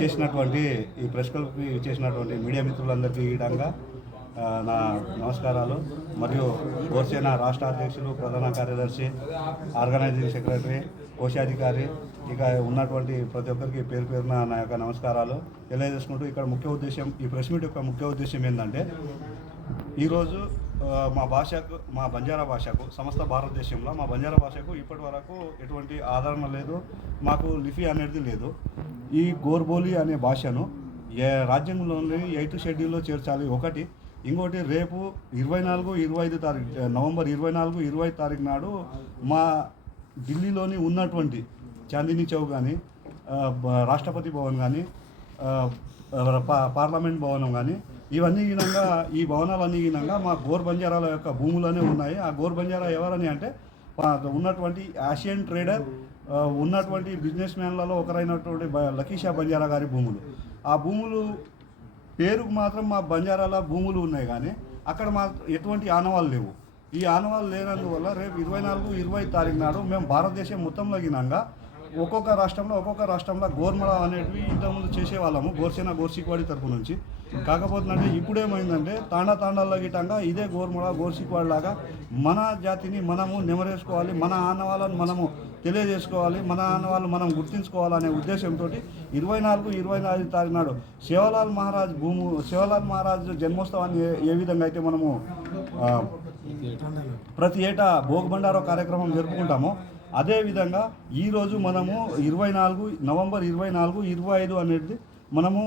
చేసినటువంటి ఈ ప్రెస్ క్లబ్కి చేసినటువంటి మీడియా మిత్రులందరికీ ఈ విధంగా నా నమస్కారాలు. మరియు గోర్సేన రాష్ట్ర అధ్యక్షులు, ప్రధాన కార్యదర్శి, ఆర్గనైజింగ్ సెక్రటరీ, కోశాధికారి, ఇక ఉన్నటువంటి ప్రతి ఒక్కరికి పేరు పేరున నా యొక్క నమస్కారాలు తెలియజేసుకుంటూ, ఇక్కడ ముఖ్య ఉద్దేశం, ఈ ప్రెస్ మీట్ యొక్క ముఖ్య ఉద్దేశం ఏంటంటే, ఈరోజు మా బంజారా భాషకు సమస్త భారతదేశంలో మా బంజారా భాషకు ఇప్పటి వరకు ఎటువంటి ఆదరణ లేదు, మాకు లిపి అనేది లేదు. ఈ గోర్బోలి అనే భాషను రాజ్యాంగంలోని 8th షెడ్యూల్లో చేర్చాలి ఒకటి. ఇంకోటి, రేపు 24-25 తారీఖు నవంబర్ 24-25 తారీఖు నాడు మా ఢిల్లీలోని ఉన్నటువంటి చాందినీ చౌక్ కానీ, రాష్ట్రపతి భవన్ కానీ, పార్లమెంట్ భవనం కానీ, ఇవన్నీ గినంగా ఈ భవనాలన్నీ గినంగా మా గోర్ బంజారాల యొక్క భూములనే ఉన్నాయి. ఆ గోర్ బంజారా ఎవరని అంటే ఉన్నటువంటి ఆసియన్ ట్రేడర్, ఉన్నటువంటి బిజినెస్ మ్యాన్లలో ఒకరైనటువంటి లకీషా బంజారా గారి భూములు. ఆ భూములు పేరుకు మాత్రం మా బంజారాల భూములు ఉన్నాయి, కానీ అక్కడ ఎటువంటి ఆనవాళ్ళు లేవు. ఈ ఆనవాళ్ళు లేనందువల్ల రేపు 24-25 తారీఖు నాడు మేము భారతదేశం మొత్తంలో గినంగా ఒక్కొక్క రాష్ట్రంలో గోర్మల అనేటివి ఇంతకుముందు చేసేవాళ్ళము, గోర్సేన గోర్సిక్వాడి తరపు నుంచి. కాకపోతే ఇప్పుడేమైందంటే తాండాల్లో గిట్టంగా ఇదే గోర్మల గోర్సిక్వాడి లాగా మన జాతిని మనము నెమరేసుకోవాలి, మన ఆనవాళ్ళను మనము తెలియజేసుకోవాలి, మన ఆనవాళ్ళు మనం గుర్తించుకోవాలనే ఉద్దేశంతో 24-25 తారీఖు నాడు సేవలాల్ మహారాజ్ జన్మోత్సవాన్ని ఏ విధంగా అయితే మనము ప్రతి ఏటా భోగబండారో కార్యక్రమం జరుపుకుంటామో, అదేవిధంగా ఈరోజు మనము నవంబర్ 24-25 అనేది మనము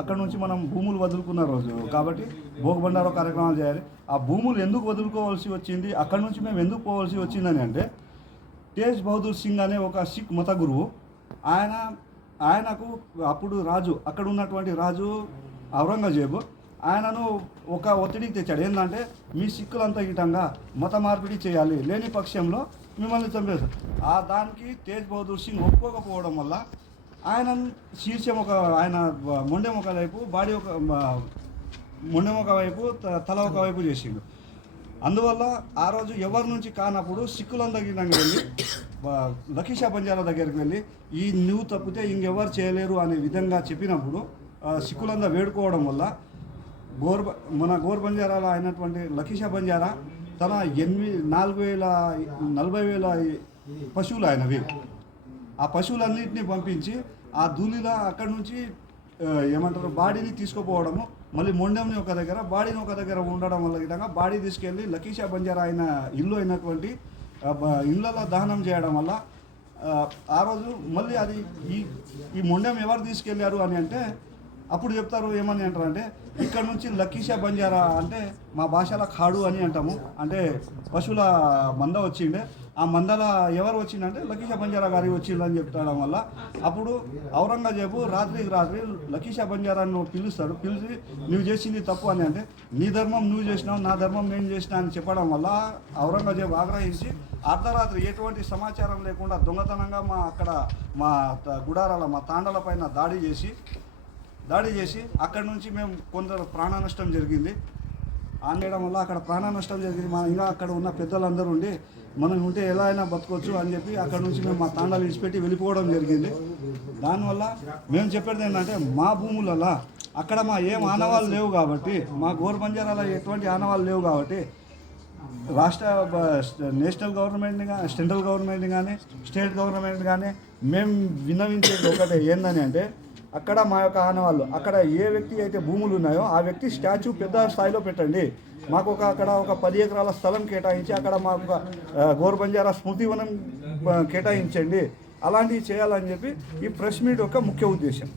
అక్కడ నుంచి మనం భూములు వదులుకున్న రోజు కాబట్టి భోగబండారో కార్యక్రమాలు చేయాలి. ఆ భూములు ఎందుకు వదులుకోవాల్సి వచ్చింది, అక్కడి నుంచి మేము ఎందుకు పోవాల్సి వచ్చిందని అంటే, తేజ్ బహదూర్ సింగ్ అనే ఒక సిక్ మత గురువు, ఆయనకు అప్పుడు రాజు, అక్కడ ఉన్నటువంటి రాజు ఔరంగజేబు ఆయనను ఒక ఒత్తిడికి తెచ్చాడు. ఏంటంటే, మీ సిక్కులంతా గిటంగా మత మార్పిడి చేయాలి, లేని పక్షంలో మిమ్మల్ని చంపేశారు. దానికి తేజ్ బహదూర్ సింగ్ ఒప్పుకోకపోవడం వల్ల ఆయన శీర్షం ఆయన మొండెం ఒకవైపు, మొండెం ఒకవైపు, తల ఒకవైపు చేసిండు. అందువల్ల ఆ రోజు ఎవరి నుంచి కానప్పుడు సిక్కులందరి దగ్గరికి వెళ్ళి, లకీషా బంజారా దగ్గరికి వెళ్ళి, ఈ నువ్వు తప్పితే ఇంకెవరు చేయలేరు అనే విధంగా చెప్పినప్పుడు సిక్కులందరూ వేడుకోవడం వల్ల మన గోర్ బంజారాలో అయినటువంటి లకీషా బంజారా తన 40,000 పశువులు ఆయనవి, ఆ పశువులన్నింటినీ పంపించి ఆ ధూళిలో అక్కడి నుంచి బాడీని తీసుకుపోవడము, మళ్ళీ మొండెంని ఒక దగ్గర, బాడీని ఒక దగ్గర ఉండడం వల్ల విధంగా బాడీ తీసుకెళ్ళి లకీషా బంజారా ఇల్లు అయినటువంటి ఇళ్ళలో దహనం చేయడం వల్ల ఆ రోజు మళ్ళీ అది ఈ మొండెం ఎవరు తీసుకెళ్లారు అని అంటే, అప్పుడు చెప్తారు ఏమని అంటారంటే, ఇక్కడ నుంచి లకీషా బంజారా అంటే మా భాషలో ఖాడు అని అంటాము, అంటే పశువుల మంద వచ్చిండే, ఆ మందల ఎవరు వచ్చిందంటే లకీషా బంజారా గారి వచ్చిందని చెప్తాడం వల్ల అప్పుడు ఔరంగజేబు రాత్రికి రాత్రి లకీషా బంజారాను పిలిచి నువ్వు చేసింది తప్పు అని అంటే, నీ ధర్మం నువ్వు చేసినావు, నా ధర్మం నేను చేసినా అని చెప్పడం వల్ల ఔరంగజేబు ఆగ్రహించి అర్ధరాత్రి ఎటువంటి సమాచారం లేకుండా దొంగతనంగా మా గుడారాల, మా తాండల పైన దాడి చేసి అక్కడి నుంచి మేము కొందరు ప్రాణ నష్టం జరిగింది. ఆనేయడం వల్ల అక్కడ ప్రాణ నష్టం జరిగింది. ఇంకా అక్కడ ఉన్న పెద్దలందరూ ఉండి మనం ఉంటే ఎలా అయినా బతకొచ్చు అని చెప్పి అక్కడ నుంచి మేము మా తాండాలు విడిచిపెట్టి వెళ్ళిపోవడం జరిగింది. దానివల్ల మేము చెప్పేది ఏంటంటే, మా భూములలో అక్కడ మా ఏం ఆనవాళ్ళు లేవు కాబట్టి, మా గోర్ బంజారాలో ఎటువంటి ఆనవాళ్ళు లేవు కాబట్టి నేషనల్ గవర్నమెంట్ని కానీ, సెంట్రల్ గవర్నమెంట్ని కానీ, స్టేట్ గవర్నమెంట్ కానీ మేము విన్నవించేది ఒకటే ఏందని అంటే, అక్కడ మా యొక్క ఆనవాళ్ళు, అక్కడ ఏ వ్యక్తి అయితే భూములు ఉన్నాయో ఆ వ్యక్తి స్టాచ్యూ పెద్ద స్థాయిలో పెట్టండి, మాకు అక్కడ ఒక 10 ఎకరాల స్థలం కేటాయించి అక్కడ మాకు గోర్ బంజారా స్మృతివనం కేటాయించండి, అలాంటివి చేయాలని చెప్పి ఈ ప్రెస్ మీట్ యొక్క ముఖ్య ఉద్దేశం.